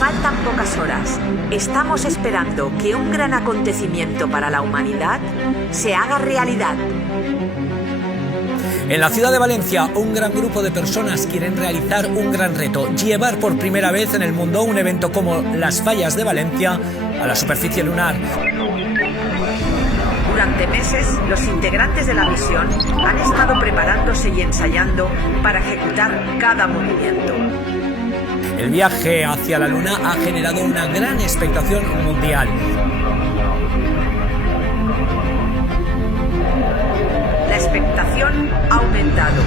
Faltan pocas horas. Estamos esperando que un gran acontecimiento para la humanidad se haga realidad. En la ciudad de Valencia, un gran grupo de personas quieren realizar un gran reto, llevar por primera vez en el mundo un evento como las Fallas de Valencia a la superficie lunar. Durante meses, los integrantes de la misión han estado preparándose y ensayando para ejecutar cada movimiento. El viaje hacia la Luna ha generado una gran expectación mundial. La expectación ha aumentado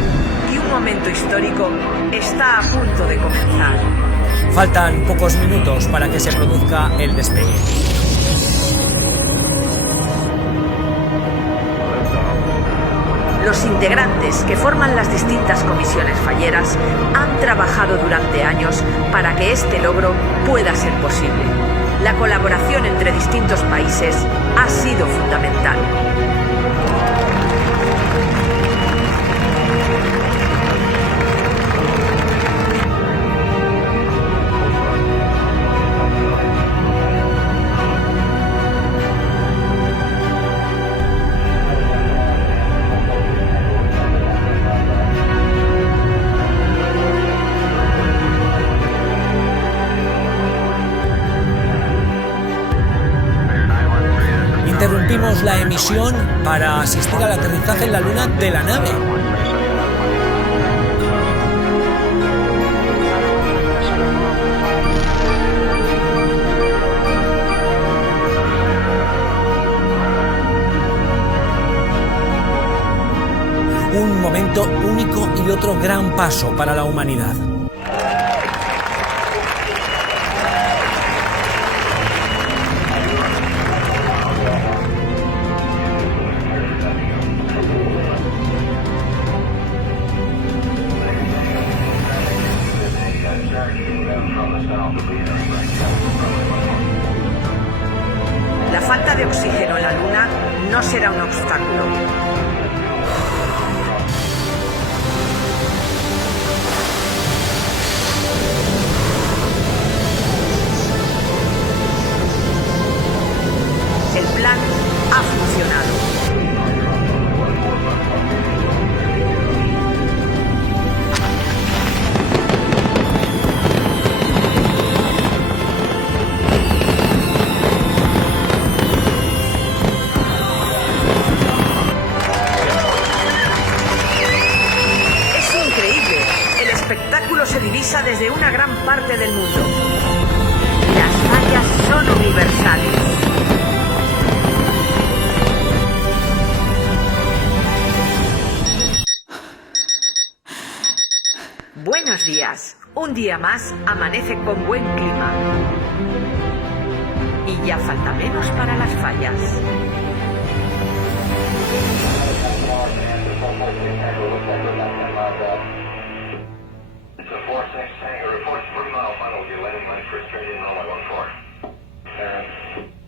y un momento histórico está a punto de comenzar. Faltan pocos minutos para que se produzca el despegue. Los integrantes que forman las distintas comisiones falleras han trabajado durante años para que este logro pueda ser posible. La colaboración entre distintos países ha sido fundamental. Interrumpimos la emisión para asistir al aterrizaje en la Luna de la nave. Un momento único y otro gran paso para la humanidad. La falta de oxígeno en la Luna no será un obstáculo. El plan ha funcionado. Se divisa desde una gran parte del mundo. Las fallas son universales. Buenos días. Un día más amanece con buen clima. Y ya falta menos para las fallas. Reports 3 mile final with your landing line for straight in runway 14.